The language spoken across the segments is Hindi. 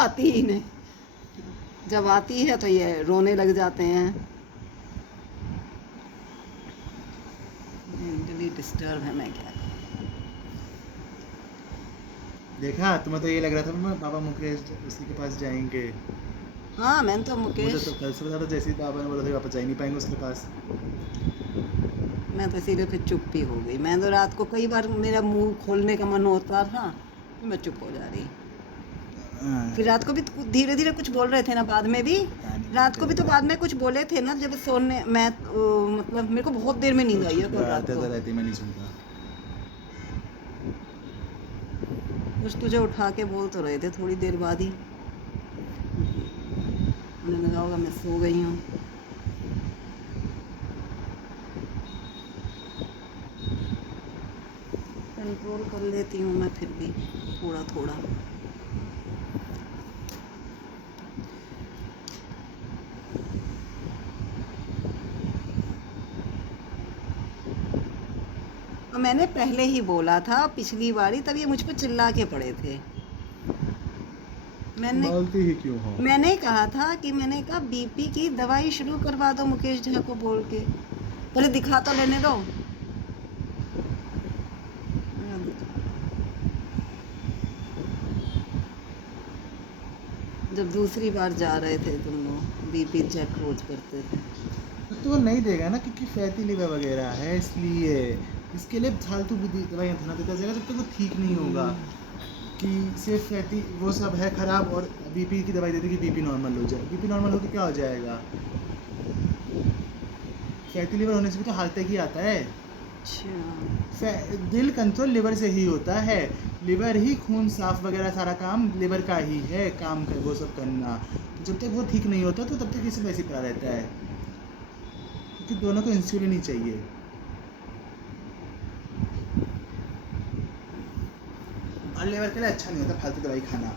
आती ही नहीं। जब आती है तो ये रोने लग जाते हैं। मेंटली डिस्टर्ब है, मैं क्या करूं। देखा, तुम्हें तो ये लग रहा था मैं पापा मुकेश उसी के पास जाएंगे। हाँ, मैंने तो मुझे मुकेश, तो कल से पता था, जैसे ही पापा ने बोला था पापा जा ही नहीं पाएंगे उसके पास। मैं तो इसीलिए फिर चुप ही हो गई। मैं तो रात को कई बार मेरा मुंह खोलने का मन होता था, तो मैं चुप हो जा रही। फिर रात को भी धीरे धीरे कुछ बोल रहे थे ना, बाद में भी रात को भी तो बाद में कुछ बोले थे ना, जब सोने मैं मतलब मेरे को बहुत देर में नींद आई है कल रात को। रहती मैं नहीं सुनता। कुछ तुझे उठा के बोल तो रहे थे थोड़ी देर बाद ही, उन्हें लगा होगा मैं सो गई हूँ। कंट्रोल कर लेती हूँ मैं फिर भी थोड़ा थोड़ा। और मैंने पहले ही बोला था पिछली बारी, तब ये मुझ पर चिल्ला के पड़े थे। बोलती ही क्यों हो? मैंने कहा था कि मैंने कहा बीपी की दवाई शुरू करवा दो मुकेश झा को बोल के, पहले दिखा तो लेने दो। जब दूसरी बार जा रहे थे तुम लोग, बीपी चेक रोज करते थे। तो वो नहीं देगा ना, क्योंकि फैटी लिवर वगैरह है, इसलिए इसके लिए फालतू दवाइयाँ देना देता जाएगा जब तक वो ठीक नहीं होगा। कि सिर्फ फैटी वो सब है खराब, और बीपी की दवाई दे देगी बीपी नॉर्मल हो जाए। बीपी नॉर्मल होकर क्या हो जाएगा? फैटी लिवर होने से भी तो हार्ट अटैक ही आता है। अच्छा, दिल कंट्रोल लिवर से ही होता है। लिवर ही खून साफ वगैरह सारा काम लिवर का ही है, काम कर वो सब करना। तो जब तक वो ठीक नहीं होता तो तब तक इसे वैसे पड़ा रहता है, क्योंकि दोनों को इंसुलिन ही चाहिए। और लिवर के लिए अच्छा नहीं होता फालतू दवाई खाना।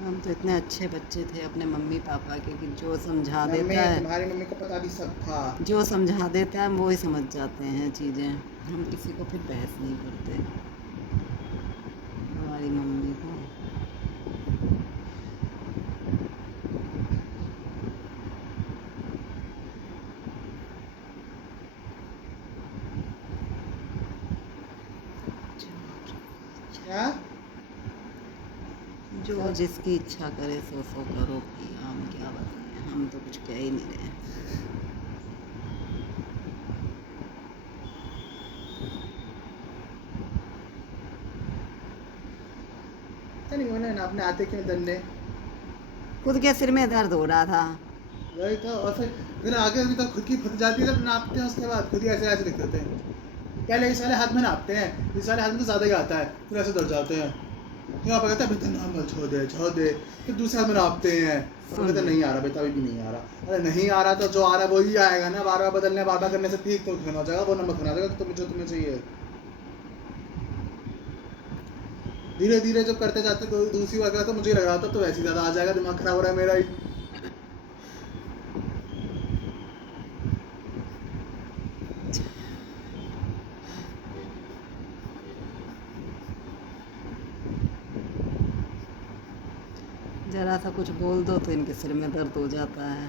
हम तो इतने अच्छे बच्चे थे अपने मम्मी पापा के कि जो समझा मम्मी, देता है, तुम्हारी मम्मी को पता भी सब था। जो समझा देता है वो ही समझ जाते हैं चीज़ें। हम किसी को फिर बहस नहीं करते। हमारी मम्मी को क्या? जो जिसकी इच्छा करे सो सो करो कि हम क्या बताएं, हम तो कुछ कह ही नहीं रहे। नहीं बोले ना, अपने आते क्यों दंडे। खुद के सिर में दर्द हो रहा था। वही तो, और फिर आगे भी तो खुद की फट जाती है जब नापते हैं, उसके बाद खुद ही ऐसे ऐसे लिख देते हैं। पहले इस वाले हाथ में नापते हैं, इस वाले हाथ में तो ज़्यादा ही आता है, फिर ऐसे दौड़ जाते हैं। फिर आप कहते हैं बेटा नॉर्मल छोड़ दे। फिर दूसरे हाथ में नापते हैं, और कहते नहीं आ रहा बेटा, अभी भी नहीं आ रहा। अरे नहीं आ रहा तो जो आ रहा है वही आएगा ना, बार बार बदलने बार बार करने से ठीक तो होना हो जाएगा, वो नंबर होना जाएगा तो जो तुम्हें चाहिए। धीरे धीरे जब करते जाते तो दूसरी बार करता तो मुझे लग रहा था तो वैसे ज़्यादा आ जाएगा, दिमाग खराब हो रहा है मेरा ही। जरा सा कुछ बोल दो तो इनके सिर में दर्द हो जाता है।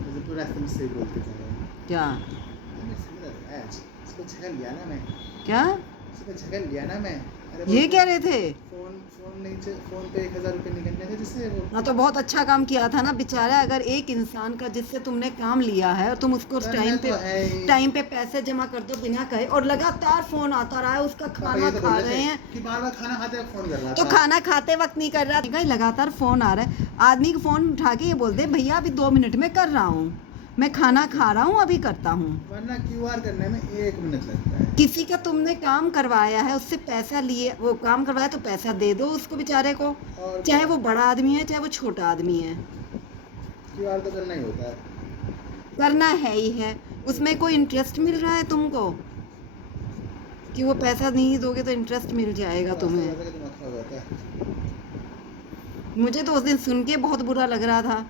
मुझे पूरा एकदम सही बोलते थे। क्या इसको झगड़ लिया ना मैं, क्या इसको झगड़ लिया ना मैं। अरे ये कह रहे थे? फोन नहीं, फोन पे 1000 रुपये निकलने थे जिससे वो। हाँ, तो बहुत अच्छा काम किया था ना बेचारा। अगर एक इंसान का जिससे तुमने काम लिया है और तुम उसको टाइम पे पैसे जमा कर दो बिना कहे, और लगातार फोन आता रहा है, उसका खाना खा रहे हैं कि बार बार खाना खाते वक्त फोन कर रहा तो था। खाना खाते वक्त नहीं कर रहा था, लगातार फोन आ रहा है। आदमी को फोन उठा के ये बोलते भैया अभी 2 मिनट में कर रहा हूँ, मैं खाना खा रहा हूँ, अभी करता हूँ। वरना क्यूआर करने में 1 मिनट लगता है। किसी का तुमने काम करवाया है, उससे पैसा लिए, वो काम करवाया तो पैसा दे दो उसको बेचारे को, चाहे वो बड़ा आदमी है चाहे वो छोटा आदमी है। क्यूआर तो करना ही होता है, करना है ही है। उसमें कोई इंटरेस्ट मिल रहा है तुमको कि वो पैसा नहीं दोगे तो इंटरेस्ट मिल जाएगा तुम्हें? मुझे तो उस दिन सुन के बहुत बुरा लग रहा था।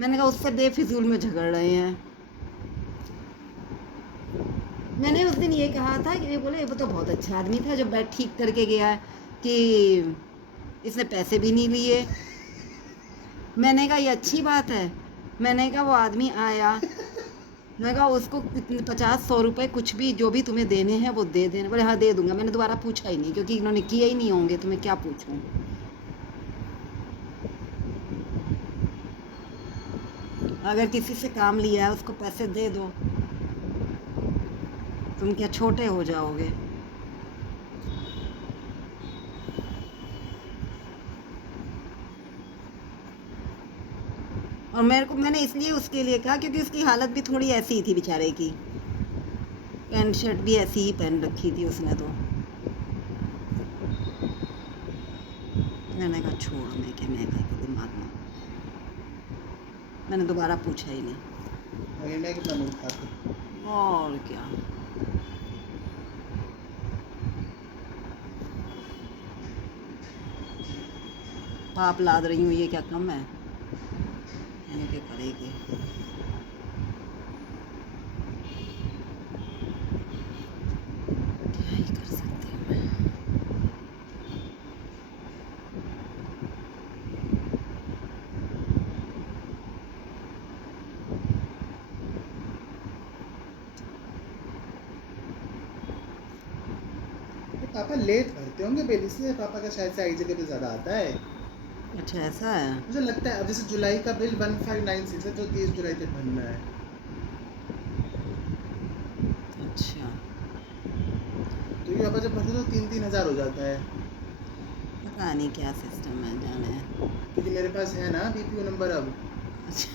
मैंने कहा उससे बेफिजूल में झगड़ रहे हैं। उस दिन ये कहा था कि बोले वो तो बहुत अच्छा आदमी था जो बैठ ठीक करके गया है कि इसने पैसे भी नहीं लिए। मैंने कहा ये अच्छी बात है। मैंने कहा वो आदमी आया, मैं कहा उसको 50-100 रुपए कुछ भी जो भी तुम्हें देने हैं वो दे देना। बोले हाँ दे दूंगा। मैंने दोबारा पूछा ही नहीं क्योंकि इन्होंने किए ही नहीं होंगे तो मैं क्या पूछूं। अगर किसी से काम लिया है उसको पैसे दे दो, तुम क्या छोटे हो जाओगे। और मैंने इसलिए उसके लिए कहा क्योंकि उसकी हालत भी थोड़ी ऐसी ही थी बेचारे की, पैंट शर्ट भी ऐसी ही पहन रखी थी उसने तो। मैंने कहा छोड़, मैं क्या दिमाग में, मैंने दोबारा पूछा ही नहीं। मैं कितना मूर्ख था। और क्या। पाप लाद रही हूँ, ये क्या कम है, मैंने क्या करेगी। क्या ही कर सकती हूँ मैं। पापा लेट भरते होंगे बिल, इसलिए पापा का शायद से आई जगह पे ज़्यादा आता है। अच्छा ऐसा है। मुझे लगता है अब जैसे जुलाई का बिल 1596 है जो 30 जुलाई तक भरना है। अच्छा तो ये पापा जब भरते तो 3-3 हज़ार हो जाता है। पता नहीं क्या सिस्टम है, जाने। क्योंकि मेरे पास है ना बीपीओ नंबर अब, अच्छा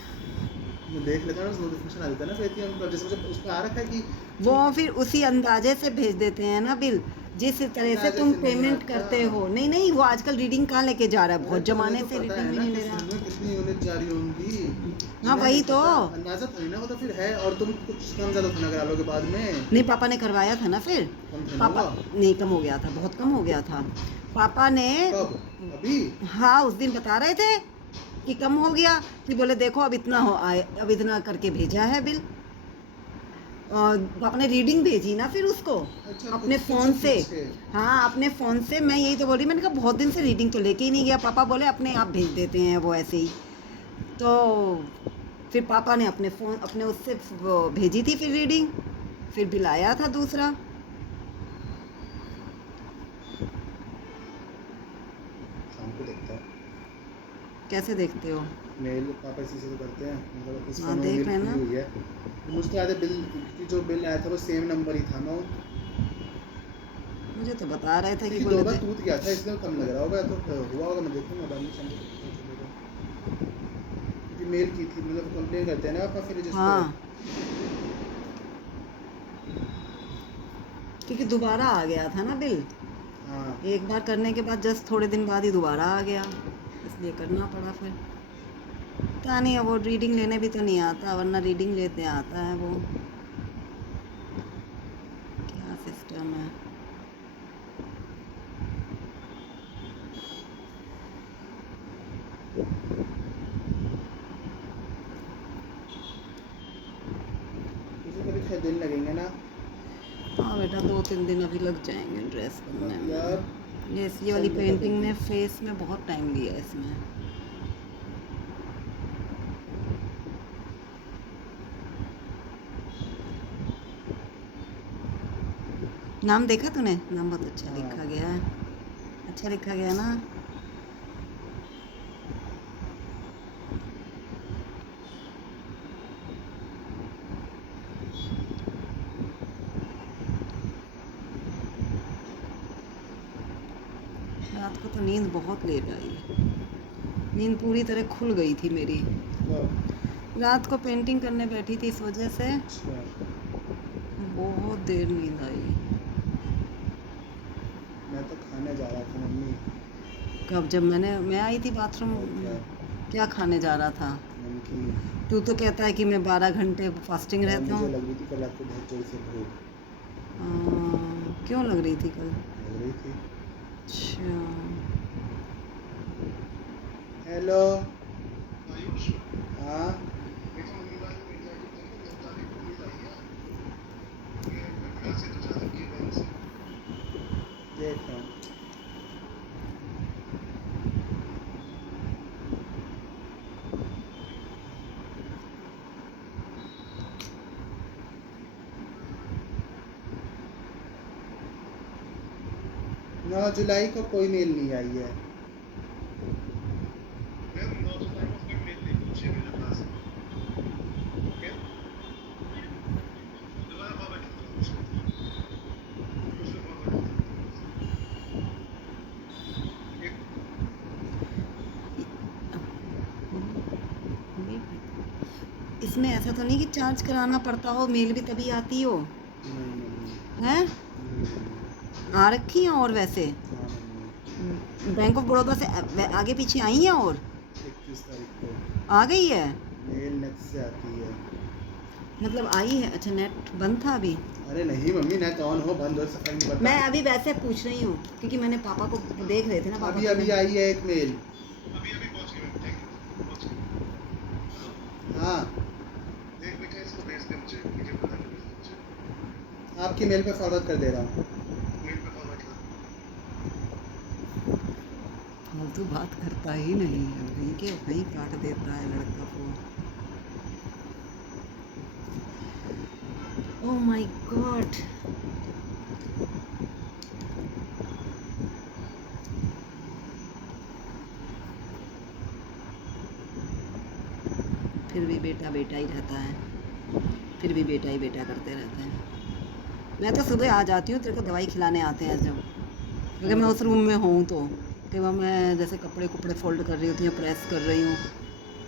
मैं देख लेता हूँ नोटिफिकेशन आ जाता है ना पेटीएम पर, जैसे मुझे उस पर आ रखा है कि वो फिर उसी अंदाजे से भेज देते हैं ना बिल, जिस तरह से तुम पेमेंट करते हो। नहीं नहीं, वो आजकल रीडिंग कहाँ लेके जा रहा है, बहुत जमाने से रीडिंग भी नहीं ले रहा। कितनी यूनिट जारी होंगी। हाँ वही तो। अंदाजा थोड़ी ना, वो तो फिर है, और तुम कुछ कम ज़्यादा थोड़ा करा लोगे बाद में। नहीं पापा ने करवाया था ना फिर। कम थे ना पापा वो? नहीं, कम हो गया था, बहुत कम हो गया था पापा ने। कब? अभी? हाँ उस दिन बता रहे थे कि कम हो गया, कि बोले देखो अब इतना हो आए, अब इतना करके भेजा है बिल। और पापा ने रीडिंग भेजी ना फिर उसको अच्छा, अपने कुछ फ़ोन से। पीछे। हाँ अपने फ़ोन से। मैं यही तो बोल रही, मैंने कहा बहुत दिन से रीडिंग तो लेके ही नहीं गया। पापा बोले अपने आप भेज देते हैं वो ऐसे ही। तो फिर पापा ने अपने फ़ोन अपने उससे वो भेजी थी फिर रीडिंग, फिर बिल आया था दूसरा। शाम को देखता हूँ। कैसे देखते हो? मेल पापा इसी से तो करते हैं, मतलब इस हाँ फोन में देख मेल लेना। खुली हुई है। मुझे तो याद है बिल की जो बिल आया था वो सेम नंबर ही था अमाउंट। मुझे तो बता रहे थे कि क्योंकि बोले 2 बार टूट गया था इसलिए कम लग रहा होगा, तो हुआ होगा, मैं देखूंगा बाद में शाम को पता चलेगा। क्योंकि मेल की थी, मतलब कंप्लेन करते हैं ना पापा फिर जिसको। हाँ क्योंकि दोबारा आ गया था ना बिल, हाँ एक बार करने के बाद जस्ट थोड़े दिन बाद ही दोबारा आ गया, इसलिए करना पड़ा फिर। पता नहीं, वो रीडिंग लेने भी तो नहीं आता, वरना रीडिंग लेते आता है वो। क्या सिस्टम है। इसी के भी 6 दिन लगेंगे ना। हाँ बेटा 2-3 दिन अभी लग जाएंगे ड्रेस बनने मतलब में। ये वाली संडे तक पेंटिंग होगी। में फेस में बहुत टाइम लिया इसमें। नाम देखा तूने? नाम बहुत अच्छा हाँ। लिखा गया है, अच्छा लिखा गया ना। रात को तो नींद बहुत लेट आई, नींद पूरी तरह खुल गई थी मेरी। कब? रात को पेंटिंग करने बैठी थी, इस वजह से अच्छा। बहुत देर नींद आई। मैं तो खाने जा रहा था मम्मी। कब? जब मैं आई थी बाथरूम। और क्या? क्या खाने जा रहा था? नमकीन। तू तो कहता है कि मैं 12 घंटे फास्टिंग और रहता मुझे हूँ। लग रही थी कल रात को बहुत जोर से भूख क्यों लग रही थी कल? लग रही थी। अच्छा हेलो। हाँ देख रहा हूँ। नौ जुलाई को कोई मेल नहीं आई है। इसमें ऐसा तो नहीं कि चार्ज कराना पड़ता हो, मेल भी तभी आती हो हैं? आ रखी हैं और वैसे बैंक ऑफ बड़ौदा से आगे पीछे आई हैं और 31 तारीख को आ गई है, मेल नेट से आती है। मतलब आई है। अच्छा नेट बंद था अभी? अरे नहीं मम्मी, नेट ऑन हो बंद हो सफाई नहीं पड़ता। मैं अभी वैसे पूछ रही हूँ क्योंकि मैंने पापा को देख रहे थे ना, पापा अभी अभी आई है एक मेल। हाँ आपकी मेल पे फॉरवर्ड कर दे रहा हूँ। फालतू बात करता ही नहीं है, वहीं के वहीं काट देता है लड़का को। ओह माय गॉड, फिर भी बेटा बेटा ही रहता है, फिर भी बेटा ही बेटा करते रहते हैं। मैं तो सुबह आ जाती हूँ, तेरे को दवाई खिलाने आते हैं जब, अगर मैं उस रूम में हूँ तो। कई बार मैं जैसे कपड़े फोल्ड कर रही होती हूँ, प्रेस कर रही हूँ,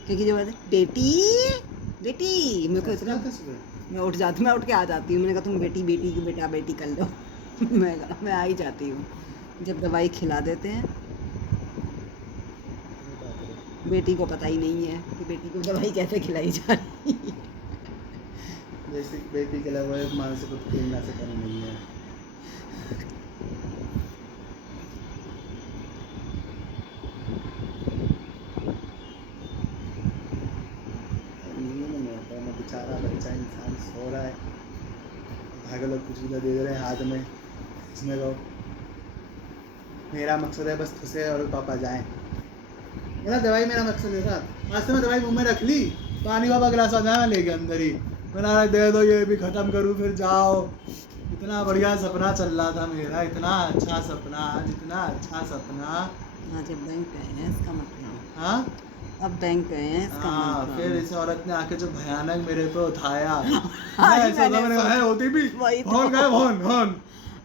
क्योंकि जो है बेटी बेटी मेरे को इतना, मैं उठ के आ जाती हूँ। मैंने कहा तुम बेटी बेटी की बेटा बेटी कर लो मैं आ ही जाती हूँ जब दवाई खिला देते हैं। बेटी को पता ही नहीं है कि बेटी को दवाई कैसे खिलाई जा रही है। जैसे बेटी के अलावा एक माँ से कुछ खेलना से कम नहीं है। नींद नहीं आता, मैं बेचारा बच्चा इंसान सो रहा है, भागे लोग कुछ भी दे दे रहे हैं हाथ में, इसमें लो। मेरा मकसद है बस खुशे और पापा जाएं। मेरा दवाई मेरा मकसद है साहब। आज से मैं दवाई मुंह में रख ली, पानी बाबा गिलास आ जाए मैं लेके अंदर ही, मैंने दे दो ये भी ख़त्म करूँ फिर जाओ। इतना बढ़िया सपना चल रहा था मेरा, इतना अच्छा सपना, आज इतना अच्छा सपना। हाँ जब बैंक गए हैं इसका मतलब, हाँ अब बैंक गए हैं इसका हाँ, मतलब। फिर इस औरत ने आके जो भयानक मेरे पे उठाया, आज मैंने ओटीपी वही फोन तो। गए फोन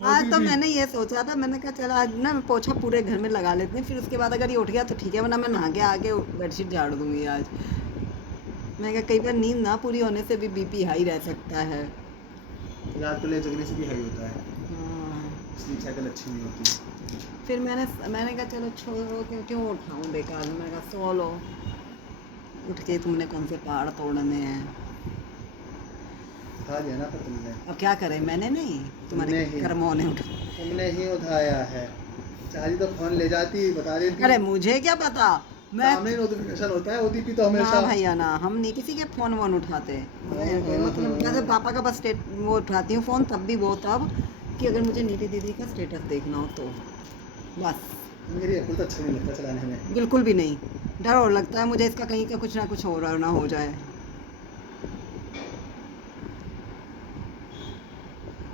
आज तो मैंने ये सोचा था, मैंने कहा चल आज ना मैं पोछा पूरे घर में लगा लेती हूँ, फिर उसके बाद अगर ये उठ गया तो ठीक है, वरना मैं नहा के आके बेडशीट झाड़ दूंगी आज। मैं कहा कई बार नींद ना पूरी होने से भी बीपी हाई रह सकता है। रात को ले जगने से भी हाई होता है, हाँ स्लीप साइकिल अच्छी नहीं होती। फिर मैंने कहा चलो छोड़ो, क्यों उठाऊँ बेकार में। मैंने कहा सो लो, उठ के तुमने कौन से पहाड़ तोड़ने हैं। उठा दिया ना पर तुमने। अब क्या करें, मैंने नहीं, तुम्हारे कर्मों ने उठा। तुमने ही उठाया है। चाहती तो फोन ले जाती, बता देती। अरे मुझे क्या पता, मैं सामने नोटिफिकेशन होता है, ओटीपी तो हमेशा। ना भैया ना, हम नहीं किसी के फोन वोन उठाते। मतलब वैसे पापा का बस वो उठाती हूँ फ़ोन, तब भी वो तब कि अगर मुझे नीति दीदी का स्टेटस देखना हो तो बस। मेरी अकुल तो अच्छा नहीं लगता चलाने में, बिल्कुल भी नहीं, डर और लगता है मुझे इसका कहीं का कुछ ना कुछ हो रहा ना हो जाए।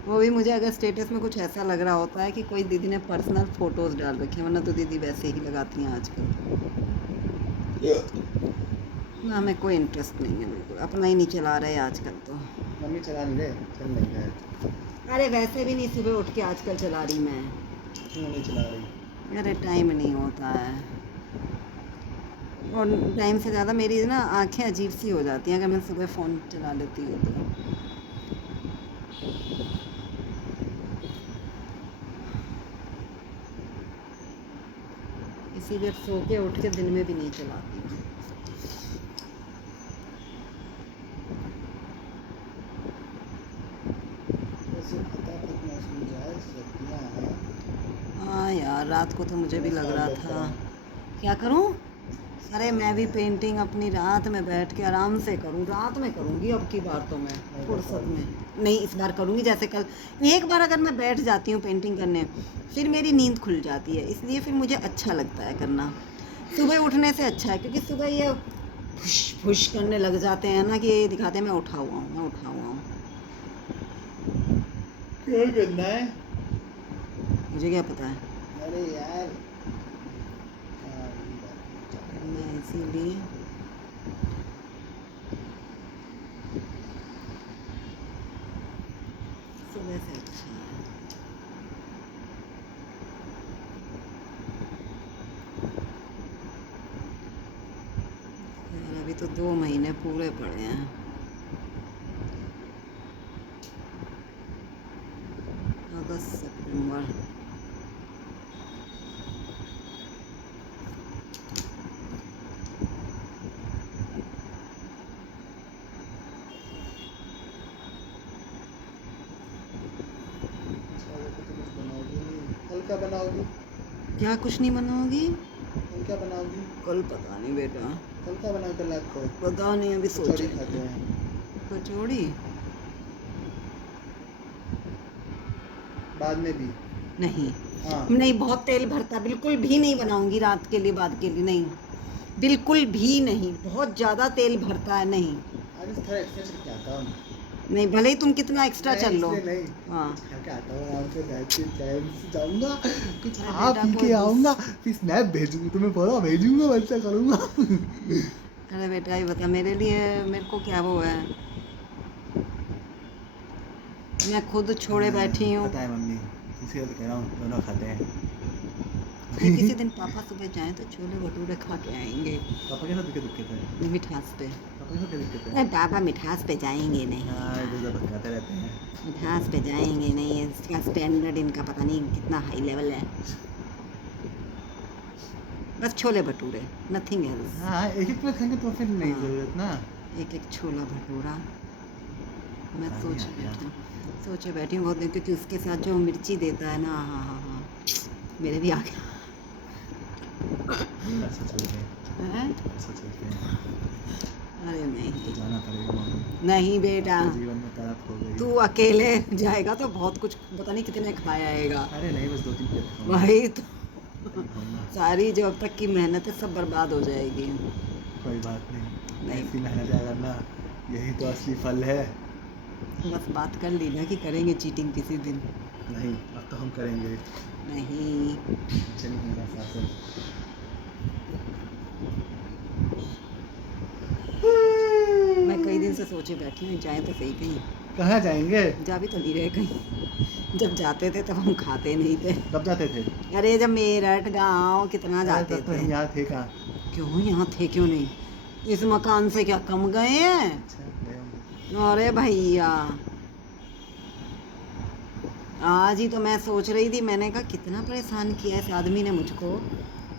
वो भी मुझे अगर स्टेटस में कुछ ऐसा लग रहा होता है कि कोई दीदी ने पर्सनल फ़ोटोज़ डाल रखे हैं, वरना तो दीदी वैसे ही लगाती हैं आजकल। ना हमें कोई इंटरेस्ट नहीं है, बिल्कुल अपना ही नहीं चला रहे आजकल तो। मम्मी चला नहीं रहे, चल नहीं रहे। अरे वैसे भी नहीं सुबह उठ के आजकल चला रही मैं। क्यों नहीं चला रही? अरे टाइम नहीं होता है, और टाइम से ज़्यादा मेरी ना आंखें अजीब सी हो जाती हैं अगर मैं सुबह फ़ोन चला लेती हूँ तो। इसीलिए सो के उठ के दिन में भी नहीं चलाती हूँ। हाँ यार रात को तो मुझे भी लग रहा था क्या करूँ। अरे मैं भी पेंटिंग अपनी रात में बैठ के आराम से करूँ, रात में करूँगी अब की बार तो मैं फुर्सत में नहीं, इस बार करूँगी। जैसे कल एक बार अगर मैं बैठ जाती हूँ पेंटिंग करने, फिर मेरी नींद खुल जाती है, इसलिए फिर मुझे अच्छा लगता है करना। सुबह उठने से अच्छा है, क्योंकि सुबह ये फुश फुश करने लग जाते हैं ना कि ये दिखाते हैं मैं उठा हुआ हूँ, मैं उठा हुआ हूँ। क्या करना है? मुझे क्या पता है अरे यार करना है, इसीलिए सुबह से अच्छा है। यार अभी तो 2 महीने पूरे पड़े हैं। अगस्त सितंबर हल्का बनाओगी? क्या कुछ नहीं बनाओगी? हल्का बनाओगी? कल पता नहीं बेटा, हल्का बना कर लाद को पता नहीं, अभी कचौड़ी सोचे। खाते हैं कचौड़ी बाद में भी। नहीं, हाँ नहीं बहुत तेल भरता, बिल्कुल भी नहीं बनाऊंगी रात के लिए, बाद के लिए नहीं, बिल्कुल भी नहीं, बहुत ज़्यादा तेल भरता है, नहीं आज थोड़ा एक्स्ट्रा चल के आता हूँ। नहीं, भले ही तुम कितना एक्स्ट्रा चल लो। इसलिए नहीं, हाँ कुछ खा के आता हूँ आराम से, बैठ के चैन से जाऊँगा, कुछ अरे खा बेटा पी कोई के आऊँगा, फिर स्नैप भेजूंगी तुम्हें, बोला भेजूंगा, वैसा करूँगा। अरे बेटा ये बता, मेरे लिए मेरे को क्या वो है, मैं खुद छोड़े बैठी हूँ। पता है मम्मी, इसीलिए तो कह रहा हूँ दोनों खाते हैं। नहीं, किसी दिन पापा सुबह जाएं तो छोले भटूरे खा के आएंगे। पापा के साथ दिक्कत है? मिठास पे पापा के साथ क्या दिक्कत है? नहीं, पापा मिठास पे जाएंगे नहीं, हाँ इधर उधर भटकाते रहते हैं। मिठास पे जाएंगे नहीं, इसका स्टैंडर्ड इनका पता नहीं कितना हाई लेवल है। बस छोले भटूरे, नथिंग एल्स। हाँ एक एक प्लेट खाएंगे तो फिर नहीं हाँ। ज़रूरत ना। एक एक छोला भटूरा मैं हाँ, सोचे नहीं आती बैठी हूँ बहुत दिन, क्योंकि उसके साथ जो मिर्ची देता है ना, हाँ हाँ हाँ, मेरे भी आ गया ऐसा चलते हैं, हैं? ऐसा चलते हैं। अरे तो नहीं जाना पड़ेगा मम्मी, नहीं बेटा, तो जीवन में तड़प हो गई। तू अकेले जाएगा तो बहुत कुछ पता नहीं कितने खाया आएगा। अरे नहीं, बस 2-3 प्लेट खाऊंगा। वही तो, खाऊंगा। सारी जो अब तक की मेहनत है सब बर्बाद हो जाएगी। कोई बात नहीं, नहीं। ऐसी मेहनत करना, यही तो असली फल है। बस बात कर ली ना कि करेंगे चीटिंग किसी दिन। नहीं अब तो हम करेंगे, नहीं टेंशन नहीं मेरा शासन। मैं कई दिन से सोचे बैठी हूँ, जाए तो सही कहीं। कहाँ जाएंगे? जा भी तो नहीं रहे कहीं, जब जाते थे तब हम खाते नहीं थे। कब जाते थे? अरे जब मेरठ गांव कितना जाते तब तो थे। हम यहाँ थे कहाँ? क्यों यहाँ थे, क्यों नहीं, इस मकान से क्या कम गए हैं? अच्छा गए होंगे। अरे भैया आज ही तो मैं सोच रही थी, मैंने कहा कितना परेशान किया इस आदमी ने मुझको।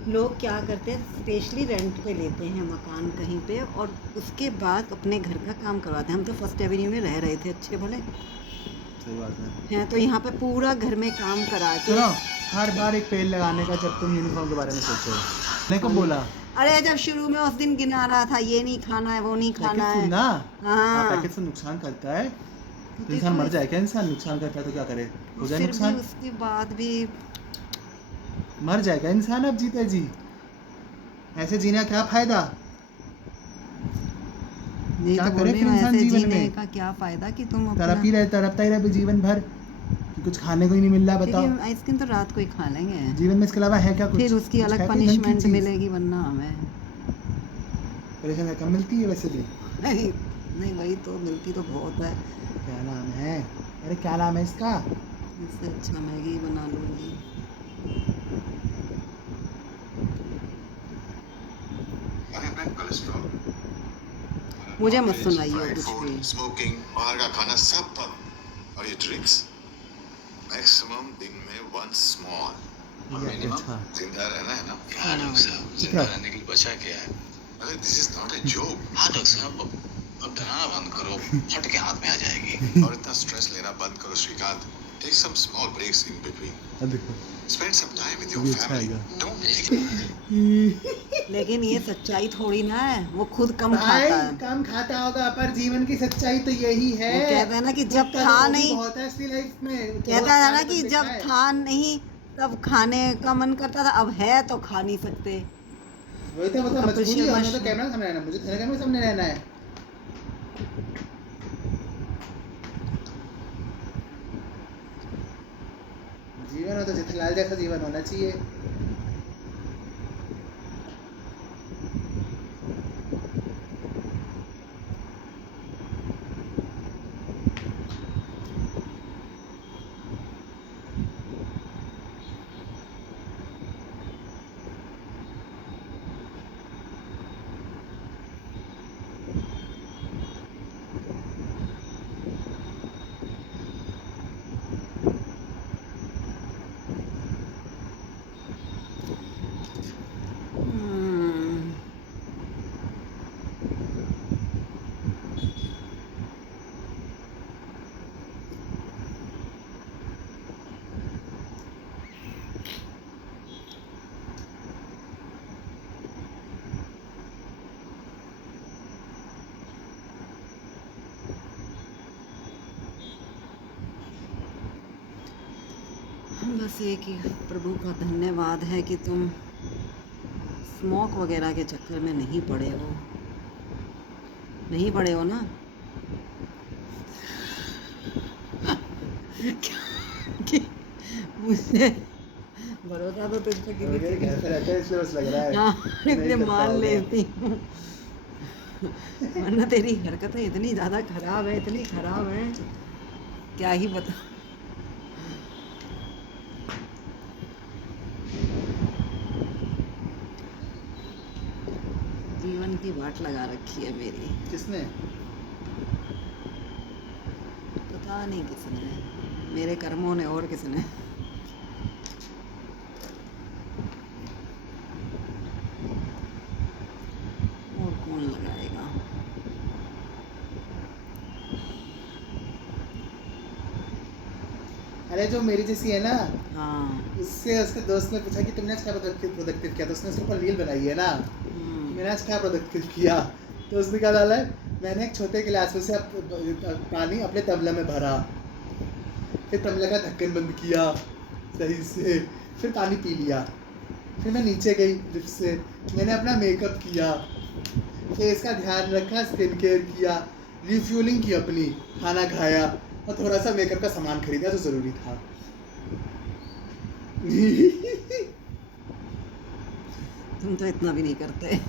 लोग क्या करते हैं, स्पेशली रेंट पे लेते हैं मकान कहीं पे और उसके बाद अपने घर का काम करवाते हैं। हम तो फर्स्ट एवेन्यू में रह रहे थे अच्छे भले सही बात है। हैं, तो यहाँ पे पूरा घर में काम करा के। सुनो, हर बार एक पेड़ लगाने का जब तुम यूनिफॉर्म के बारे में सोचो, मैं कब बोला? अरे जब शुरू में उस दिन गिना रहा था, ये नहीं खाना है, वो नहीं खाना है ना। हाँ पैकेट से नुकसान करता है तो इंसान मर जाए क्या? इंसान नुकसान करता है तो क्या करे, हो जाए फिर भी नुकसान, उसके बाद भी मर जाएगा इंसान। अब जीते जी, ऐसे जीने का क्या फायदा? नहीं क्या तो करे बोल रही फिर हूँ, इंसान ऐसे जीवन जीने में? का क्या फायदा कि तुम अपना, तड़पता ही रहे जीवन भर कि कुछ खाने को ही नहीं मिल रहा। बताओ, क्योंकि आइसक्रीम तो रात को ही खा लेंगे, जीवन में इसके अलावा है क्या कुछ? फिर उसकी कुछ अलग है कोई ढंग की पनिशमेंट चीज़? मिलेगी वरना हमें। परेशानी कम मिलती है वैसे भी। नहीं नहीं वही तो, मिलती तो बहुत है। क्या नाम है? अरे क्या नाम है इसका? इससे अच्छा मैगी बना लूँगी। मुझे मत सुनाइए कुछ भी। स्मोकिंग, बाहर का खाना सब बंद, और ये ड्रिंक्स मैक्सिमम दिन में वंस स्मॉल, और मिनिमम जिंदा रहना है ना। हाँ डॉक्टर साहब, जिंदा रहने के लिए बचा क्या है? अरे this is not a joke. हाँ डॉक्टर साहब, अब डराना बंद करो, फट के हाथ में आ जाएगी। और इतना स्ट्रेस लेना बंद करो Shrikant. Take some small breaks in between. अब देखो Spend some time with your ये अच्छा family. आएगा। Don't think लेकिन ये सच्चाई थोड़ी ना है, वो खुद कम भाई खाता है। कम खाता होगा पर जीवन की सच्चाई तो यही है। वो कहता है ना कि जब दुख का था वो भी नहीं, बहुत है इसकी लाइफ में। कहता है ना कि जब था नहीं तब खाने का मन करता था, अब है तो खा नहीं सकते। वही तो मतलब कपिल मजबूरी है, शर्मा हमें तो शो। कैमरा सामने रहना, मुझे तेरे कैमरे सामने रहना है। जीवन हो तो जेठालाल जैसा जीवन होना चाहिए। हम्म, बस एक ही प्रभु का धन्यवाद है कि तुम स्मोक वगैरह के चक्कर में नहीं पड़े हो, नहीं पड़े हो ना। कि मुझे भरोसा तो तुझ पे मेरे किसी घर पे रहता है इसलिए बस लग रहा है। हाँ, नहीं इसलिए करता मान होगा। लेती हूँ। वरना तेरी हरकतें इतनी ज़्यादा खराब है, इतनी खराब है, क्या ही बता। जीवन की वाट लगा रखी है मेरी, किसने? पता नहीं किसने, मेरे कर्मों ने और किसने। और कौन लगाएगा। अरे जो मेरी जैसी है ना, हाँ। उससे उसके दोस्त ने पूछा कि तुमने आज क्या प्रोडक्टिव किया, तो उसने उसके ऊपर रील बनाई है ना, मैंने आज क्या प्रोडक्टिव किया, तो उसने क्या डाला है, मैंने एक छोटे गिलास में से पानी अपने तबला में भरा, फिर तबला का ढक्कन बंद किया सही से, फिर पानी पी लिया, फिर मैं नीचे गई लिफ्ट से, मैंने अपना मेकअप किया, फेस का ध्यान रखा, स्किन केयर किया, रिफ्यूलिंग की अपनी, खाना खाया और थोड़ा सा मेकअप का सामान खरीदा जो ज़रूरी था। तुम तो इतना भी नहीं करते।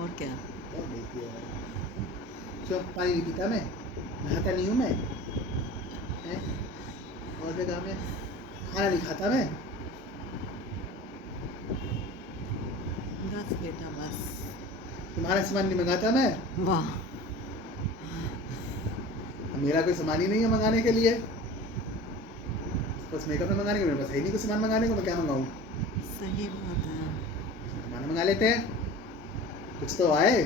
और क्या। और देखिए, जो पानी नहीं पीता मैं, नहाता नहीं हूँ मैं, हैं? और क्या काम है, खाना नहीं खाता मैं। बस बेटा बस। तुम्हारा सामान नहीं मंगाता मैं, वाह। मेरा कोई सामान ही नहीं है मंगाने के लिए, बस मेकअप में मंगाने के, मेरे पास है ही नहीं कोई सामान मंगाने को, मैं क्या मंगाऊँ। सही बात है। सामान मंगा लेते हैं, कुछ तो आए।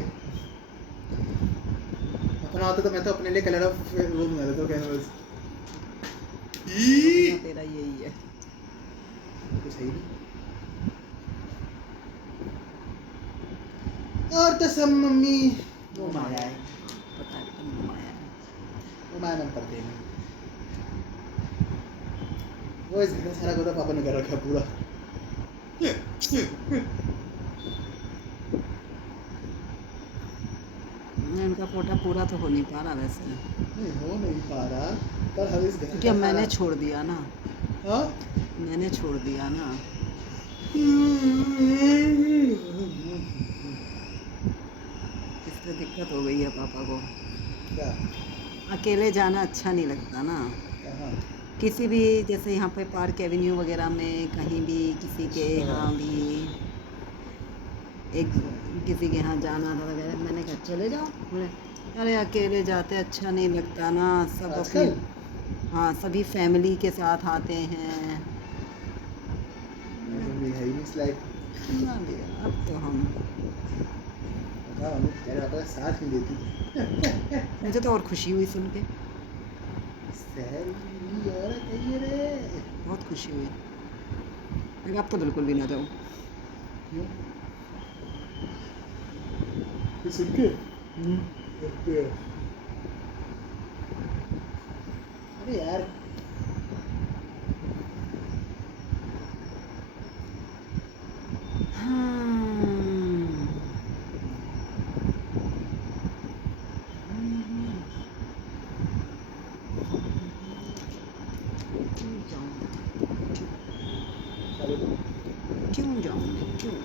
अपना होता तो मैं तो अपने लिए कलर ऑफ वो मंगा लेता हूँ कैनवस। अपना तेरा यही है। कुछ है ही नहीं। और तो सब मम्मी वो माया है, पता है तुम माया है। वो माया मन पड़ते नहीं। वो इस घर का सारा गोदा पापा ने कर रखा है पूरा। इनका कोटा पूरा तो हो नहीं पा रहा वैसे, नहीं हो नहीं पा रहा, पर हम इस घर क्योंकि का अब मैंने सारा- छोड़ दिया ना, हाँ? मैंने छोड़ दिया ना। इसलिए दिक्कत हो गई है पापा को। क्या? अकेले जाना अच्छा नहीं लगता ना, कहाँ? किसी भी, जैसे यहाँ पे पार्क एवेन्यू वगैरह में कहीं भी किसी के यहाँ भी, एक किसी के यहाँ जाना था वगैरह, मैंने कहा चले जाओ। बोले अरे अकेले जाते अच्छा नहीं लगता ना, सब अपने, आजकल हाँ सभी फैमिली के साथ आते हैं भी है ही नहीं इस लाइफ। ना भैया, अब तो हम, बताओ हमें तेरे पापा का साथ नहीं देती। मुझे तो और खुशी हुई सुन के। सैली औरत है ये रे। बहुत खुशी हुई। मैं अब तो बिल्कुल भी ना जाऊँ। क्यों? ये सुन के? ओके। अरे यार क्यों जाऊँ चलो क्यों जाऊँ मैं क्यों?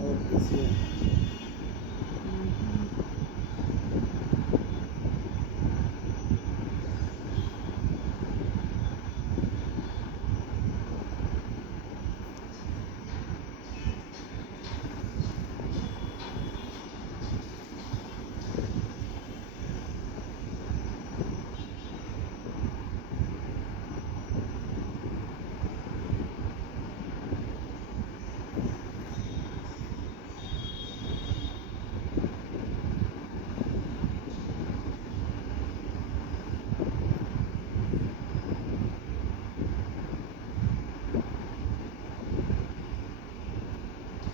और कैसे?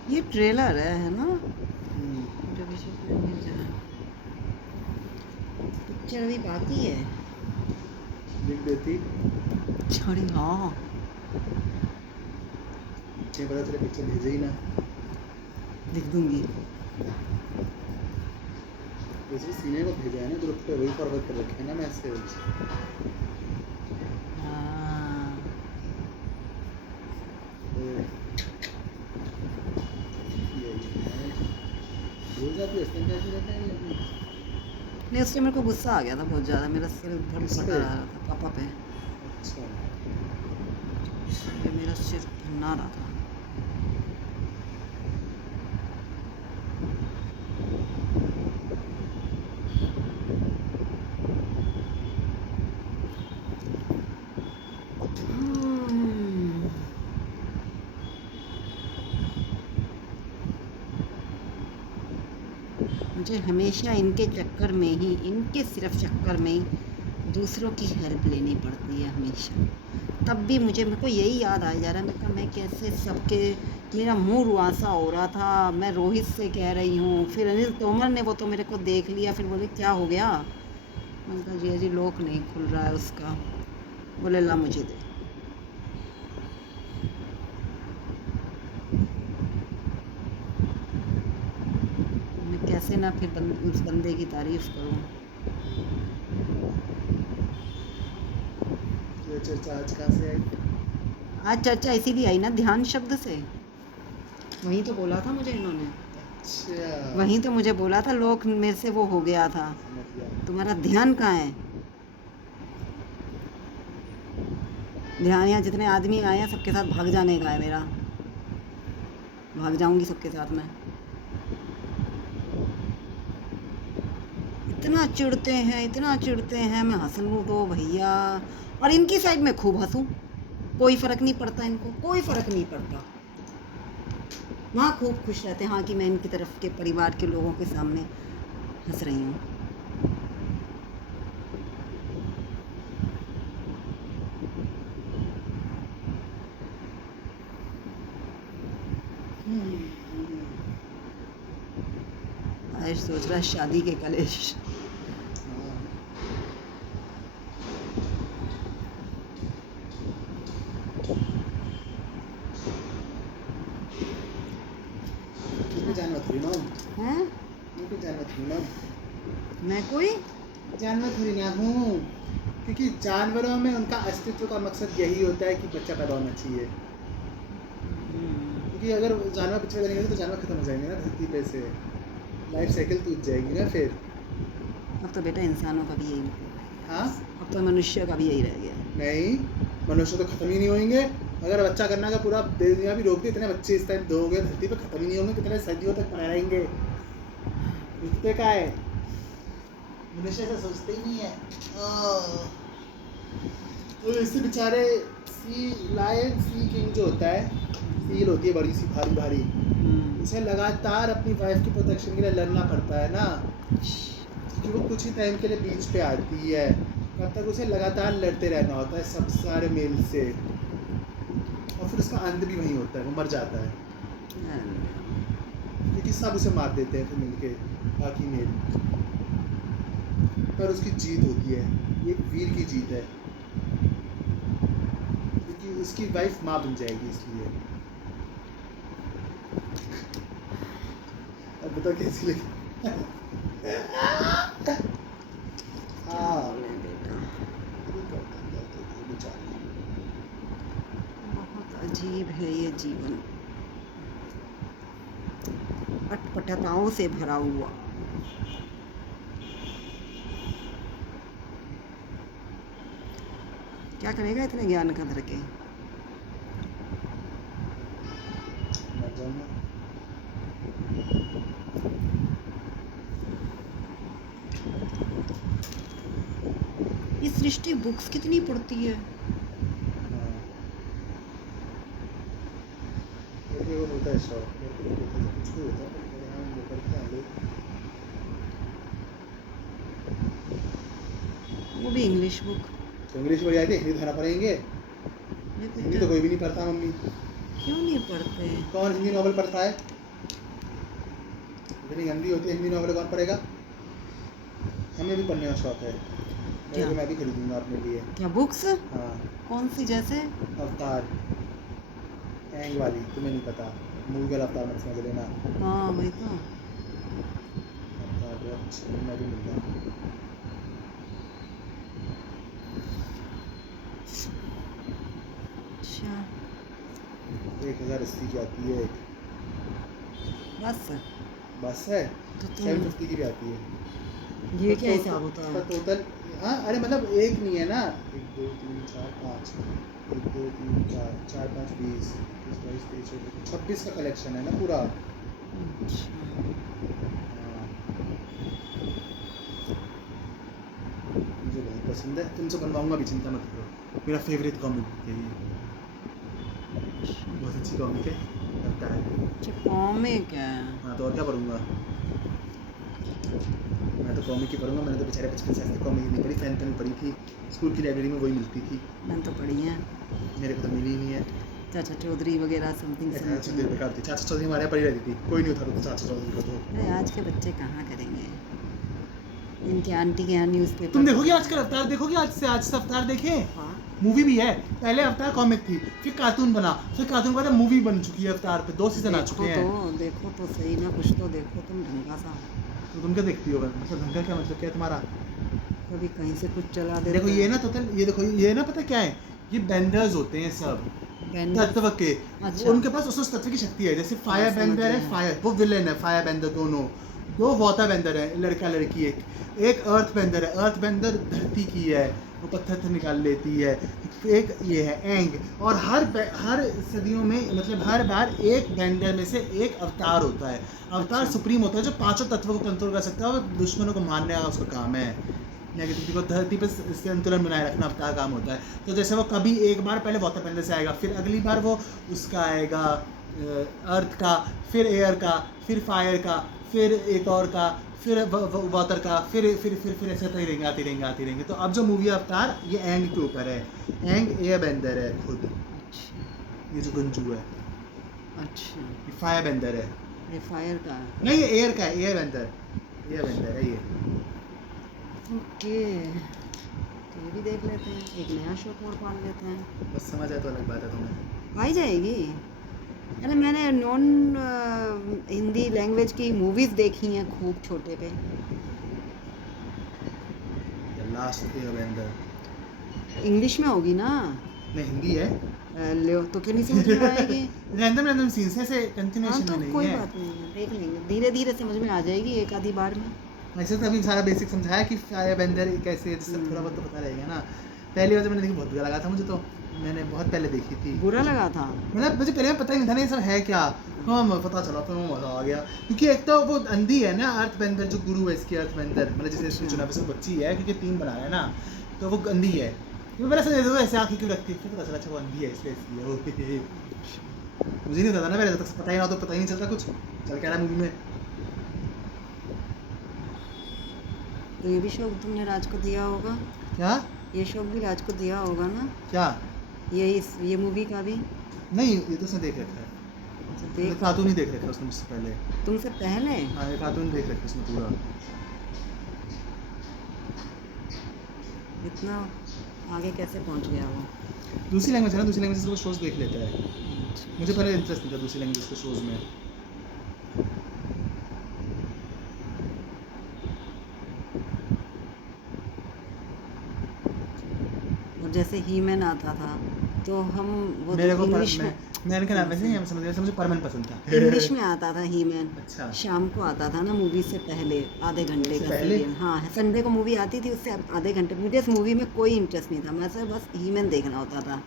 ये ट्रेलर है ना? हम्म, पिक्चर अभी बाकी है। लिख देती। अरे हाँ, मुझे पता चला पिक्चर भेजे ही ना। लिख दूंगी। वैसे सीने को भेजा है ना ग्रुप पे, वही फॉरवर्ड कर रखे है ना मैसेज। हाँ, भूल जाती है इसमें कैसे रहता है लेकिन। नहीं उससे मेरे को गुस्सा आ गया था बहुत ज़्यादा। मेरा सिर किस फटा पे? रहा था पापा पे। अच्छा ये मेरा सिर फटना रहा था। मुझे हमेशा इनके चक्कर में ही, इनके सिर्फ चक्कर में ही दूसरों की हेल्प लेनी पड़ती है हमेशा। तब भी मेरे को यही याद आ जा रहा है। मैं कहा मैं कैसे सबके, मेरा मुंह रुआंसा हो रहा था। मैं रोहित से कह रही हूँ, फिर अनिल तोमर ने वो तो मेरे को देख लिया, फिर बोले क्या हो गया? मैंने कहा जी अजी लॉक नहीं खुल रहा है उसका। बोले ला मुझे दे। मैं कैसे ना फिर उस बंदे की तारीफ करूँ। ये चर्चा आज कहाँ से आई? आज चर्चा इसीलिए आई ना, ध्यान शब्द से। वहीं तो बोला था मुझे इन्होंने। अच्छा वहीं तो मुझे बोला था लोग मेरे से वो हो गया था। समझ गया। तुम्हारा ध्यान कहाँ है? ध्यान यहाँ जितने आदमी आए हैं सबके साथ भाग जाने का है मेरा, भाग जाऊंगी सबके साथ में। इतना चिढ़ते हैं, मैं हंस लूँ तो भैया, और इनकी साइड में खूब हंसूँ, कोई फ़र्क नहीं पड़ता इनको, कोई फ़र्क नहीं पड़ता। वहाँ खूब खुश रहते हैं, हाँ कि मैं इनकी तरफ के परिवार के लोगों के सामने हंस रही हूँ। आज सोच रहा है शादी के कलेश। जानवर थोड़ी ना हैं? जानवर थोड़ी ना मैं कोई जानवर थोड़ी ना हूँ, क्योंकि जानवरों में उनका अस्तित्व का मकसद यही होता है कि बच्चा पैदा होना चाहिए। क्योंकि अगर जानवर पिछड़े रहेंगे तो जानवर खत्म हो जाएंगे ना धरती पे से, लाइफ साइकिल टूट जाएगी ना फिर। अब तो बेटा इंसानों का भी यही, हाँ अब तो मनुष्य का भी यही रह गया। नहीं, मनुष्य तो खत्म ही नहीं होंगे। अगर बच्चा करना का पूरा दुनिया भी रोक दे, इतने बच्चे इस टाइम दोगे धरती पे खत्म ही नहीं होंगे, कितने सदियों तक पड़ा रहेंगे। रुकते का है, मनुष्य ऐसा सोचते ही नहीं है। तो इससे बेचारे सी लायन सी किंग जो होता है, सील होती है बड़ी सी भारी भारी, उसे लगातार अपनी वाइफ की प्रोटेक्शन के लिए लड़ना पड़ता है ना, क्योंकि वो कुछ ही टाइम के लिए बीच पे आती है, तब तक उसे लगातार लड़ते रहना होता है सब सारे मेल से, और फिर उसका अंत भी वहीं होता है, वो मर जाता है क्योंकि सब उसे मार देते हैं फिर मिलके बाकी मेल, पर उसकी जीत होती है, ये एक वीर की जीत है, क्योंकि उसकी वाइफ माँ बन जाएगी इसलिए। अब बताओ कैसी लगी? हाँ बहुत अजीब है ये जीवन, अटपटताओं से भरा हुआ। क्या करेगा इतने ज्ञान का धर के? ये सृष्टि बुक्स कितनी पढ़ती है? वो होता है शौक, कुछ भी होता है वो करते हैं लोग। वो भी इंग्लिश बुक? तो इंग्लिश बढ़िया थी, हिंदी धरा पढ़ेंगे? हिंदी तो कोई भी नहीं पढ़ता मम्मी। क्यों नहीं पढ़ते? कौन हिंदी नॉवल पढ़ता है? इतनी गंदी होती है हिंदी नॉवल, कौन पढ़ेगा? हमें भी पढ़ने का शौक है, मैं भी खरीदूंगा अपने लिए। क्या बुक्स? हाँ। कौन सी? जैसे अवतार, एंग वाली, तुम्हें नहीं पता, मूवी का अवतार मत समझ लेना। हाँ वही तो। अवतार बहुत अच्छी, मैं भी मिलता। अच्छा 1080 की आती है एक, बस है। तो 750 की भी आती है। ये क्या हिसाब होता है? टोटल, हाँ अरे मतलब एक नहीं है ना, 1 2 3 4 5, 1 2 3 4 4 5 20 22 23 26 का कलेक्शन है ना पूरा। अच्छा। मुझे बहुत पसंद है, तुमसे बनवाऊंगा भी, चिंता मत करो, मेरा फेवरेट कॉमिक है ये, बहुत अच्छी कॉमिक है, लगता है। अच्छा कॉमिक है? हाँ तो और क्या पढ़ूंगा, मैं तो कॉमिक ही पढ़ूंगा। मैंने तो बेचारे बचपन से आज तक कॉमिक नहीं पढ़ी, फैंटम पढ़ी थी, स्कूल की लाइब्रेरी में वही मिलती थी। मैंने तो पढ़ी है, मेरे को तो मिली ही नहीं है। चाचा चौधरी वगैरह समथिंग चाचा बेकार थी, चाचा चौधरी हमारे यहाँ पढ़ी रहती थी, कोई नहीं उठाता था चाचा चौधरी को तो। अरे आज के बच्चे कहाँ करेंगे, इनके आंटी के यहाँ न्यूज़पेपर। तुम देखोगे आजकल अवतार, देखोगे आज से अवतार देखे? हाँ मूवी भी है, पहले अवतार कॉमिक थी, फिर कार्टून बना, फिर कार्टून के बाद मूवी बन चुकी है अवतार पे, 2 सीजन आ चुके हैं। देखो तो सही ना, कुछ तो देखो तुम ढंगा सा। तो तुम क्या देखती हो, मतलब ढंग का क्या मतलब क्या है तुम्हारा? कभी कहीं से कुछ चला दे। देखो ये ना टोटल, ये देखो ये ना पता क्या है, ये बेंडर्स होते हैं सब तत्व के। अच्छा। उनके पास उस तत्व की शक्ति है, जैसे फायर बेंडर है, फायर वो विलेन है, फायर बेंडर दोनों। दो वाटर बेंदर है, लड़का लड़की, एक अर्थ बेंदर है, अर्थ बेंदर धरती की है, वो पत्थर निकाल लेती है, एक ये है एंग। और हर सदियों में मतलब हर बार एक बेंडर में से एक अवतार होता है, अवतार सुप्रीम होता है जो पांचों तत्वों को कंट्रोल कर सकता है और दुश्मनों को मारने का उसका काम है, नेगेटिविटी को धरती पर संतुलन बनाए रखना अवतार काम होता है। तो जैसे वो कभी एक बार पहले वाटर बेंडर से आएगा, फिर अगली बार वो उसका आएगा अर्थ का, फिर एयर का, फिर फायर का, फिर एक और का, फिर वाटर का, फिर ऐसे आती रहेंगे। तो अब जो मूवी अवतार ये एंग के ऊपर है, एंग एयर बेंदर है खुद, ये जो गंजू है, अच्छा ये फायर बेंदर है, ये फायर का है। नहीं ये एयर का है, एयर बेंदर है ये। ओके, तो ये भी देख लेते हैं, एक नया शो और पाल लेते हैं। बस समझ आए तो अलग बात है तुम्हें। आई जाएगी। अरे मैंने नॉन हिंदी लैंग्वेज की मूवीज़ देखी हैं खूब छोटे पे। लास्ट एयर बेंदर इंग्लिश में होगी ना? नहीं हिंदी है। ले तो क्यों नहीं समझ में आएगी? रैंडम सीन्स से हाँ कंटिन्यूएशन तो में नहीं कोई है। बात नहीं है, देख लेंगे, धीरे धीरे समझ में आ जाएगी एक आधी बार में। वैसे तो अभी सारा बेसिक समझाया कि फायर बेंदर कैसे, जिससे थोड़ा बहुत तो पता रहेगा ना। पहली बार जब मैंने देखी बहुत बुरा लगा था मुझे, तो मैंने बहुत पहले देखी थी। बुरा लगा था? मतलब मुझे पहले पता ही नहीं था ना ये सब है क्या। हाँ पता चला तो मजा आ गया, क्योंकि एक तो वो अंधी है ना अर्थ बेंदर, जो गुरु है इसकी अर्थ बेंदर, मतलब जिसे इसने चुना बस बच्ची है क्योंकि 3 बना है ना, तो वो अंधी है। मैं पहले समझ ऐसे आँखें क्यों रखती है, फिर पता चला अच्छा वो अंधी है इसलिए मुझे नहीं पता ना, पहले तक पता ही ना, तो पता ही नहीं चलता कुछ चल क्या रहा मूवी में। तो ये भी शौक तुमने राज को दिया होगा? क्या ये शौक भी राज को दिया होगा ना? क्या? ये मूवी का भी? नहीं ये तो उसने देख रखा है, तो देख देख, कार्टून ही देख रखा है उसने मुझसे पहले। तुमसे पहले? हाँ ये कार्टून देख रखा है उसने पूरा। इतना आगे कैसे पहुंच गया वो? दूसरी लैंग्वेज है ना, दूसरी लैंग्वेज से वो शोज देख लेता है। मुझे पहले इंटरेस्ट नहीं था दूसरी लैंग्वेज के शोज में। और जैसे हीमैन आता था तो हम वो मेरे को इंग्लिश में, मैंने क्या नाम वैसे नहीं समझ गया, मुझे परमन पसंद था। इंग्लिश में आता था हीमैन। अच्छा शाम को आता था ना मूवी से पहले, आधे घंटे उससे का पहले? सीरियल। हाँ संडे को मूवी आती थी, उससे आधे घंटे। मुझे इस मूवी में कोई इंटरेस्ट नहीं था, मैं सिर्फ बस हीमैन देखना होता था।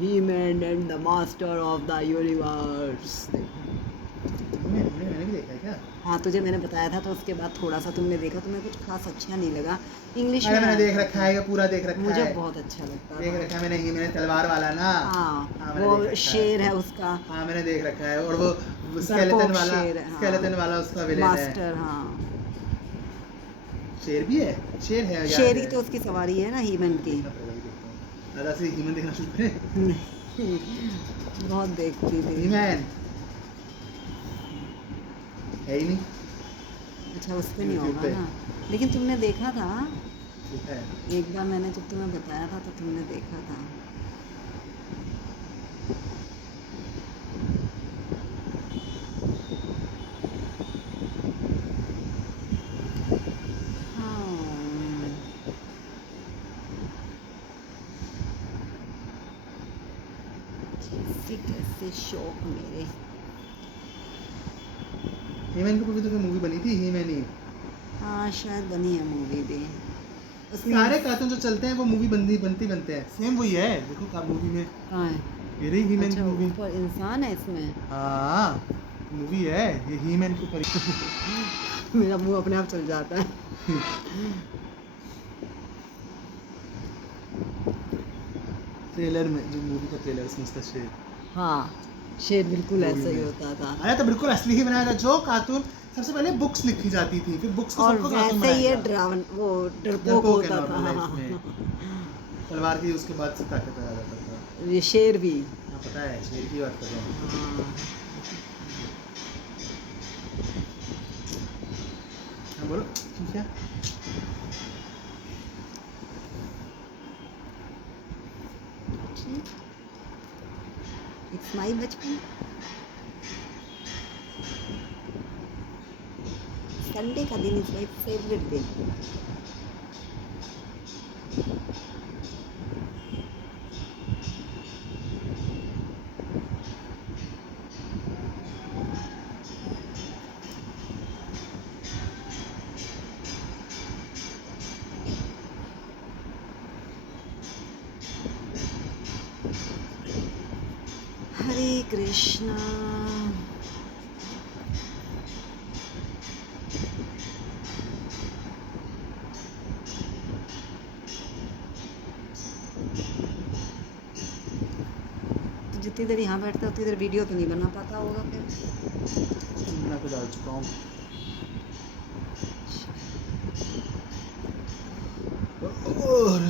He-Man and the master of the universe. मैंने भी देखा है क्या? हाँ तुझे मैंने बताया था, तो उसके बाद थोड़ा सा तुमने देखा, तुम्हें कुछ खास अच्छा नहीं लगा। इंग्लिश अरे में मैंने देख रखा है, ये पूरा देख रखा है। मुझे बहुत अच्छा लगता देख था। रखा है मैंने, ही मैंने तलवार वाला ना। हाँ मैंने देख वो रखा है। शेर है उसका, हाँ मैंने देख रखा है, और वो डरपोक शेर है, हाँ। स्केलेटन वाला उसका विलेन है। मास्टर, हाँ शेर भी है, शेर है यार शेर ही है। तो उसकी सवारी है ना हीमैन की। दादा से ह्यूमन देखना शुरू करें। नहीं, बहुत देखती थी। ह्यूमन है ही नहीं। अच्छा उस पे नहीं YouTube होगा पे। ना, लेकिन तुमने देखा था ठीक है। एक बार, मैंने जब तुम्हें बताया था तो तुमने देखा था। हाँ कैसे शौक मेरे। ह्यूमन की तो मूवी बनी थी, ह्यूमन ही। हाँ शायद बनी है मूवी भी उसमें। सारे कार्टून जो चलते हैं वो मूवी बनते हैं, सेम वही है। देखो का मूवी में कहाँ है? ये रही ह्यूमन अच्छा की मूवी। ऊपर इंसान है इसमें। हाँ मूवी है ये ह्यूमन के ऊपर। मेरा मुंह अपने आप चल जाता है। ट्रेलर में जो मूवी का ट्रेलर उसमें उसका शेर। हाँ शेर बिल्कुल मूवी ऐसा ही में। होता था। अरे तो बिल्कुल असली ही बनाया था। जो कार्टून सबसे पहले बुक्स लिखी जाती थी, फिर बुक्स को और सबको कार्टून वैसे ये बनाया ड्रावन वो डरपोक डरपोक है होता था। नॉर्मल हाँ, लाइफ में। तलवार की उसके बाद से ताकत आ जाता था। ये शेर भी। हाँ पता है, शेर की बात कर रहा हूँ। हाँ हाँ बोलो ठीक है। इट्स माई बचपन। संडे का दिन इज माई फेवरेट दिन। कृष्णा। तो जितनी देर यहाँ बैठता है उतनी देर वीडियो तो नहीं बना पाता होगा फिर। मैं तो डाल चुका हूँ। और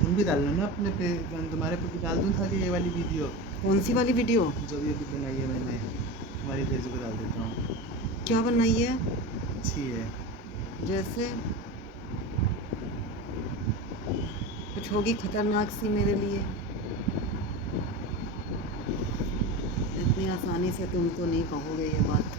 तुम भी डाल लो ना अपने पे, तुम्हारे पे भी डाल दूँ था कि ये वाली वीडियो, कौन सी वाली वीडियो? जो भी अभी बनाई है मैंने, तुम्हारी फेसबुक पे डाल देता हूँ। क्या बनाई है? अच्छी है। जैसे कुछ होगी खतरनाक सी मेरे लिए। इतनी आसानी से तुम तो नहीं कहोगे ये बात।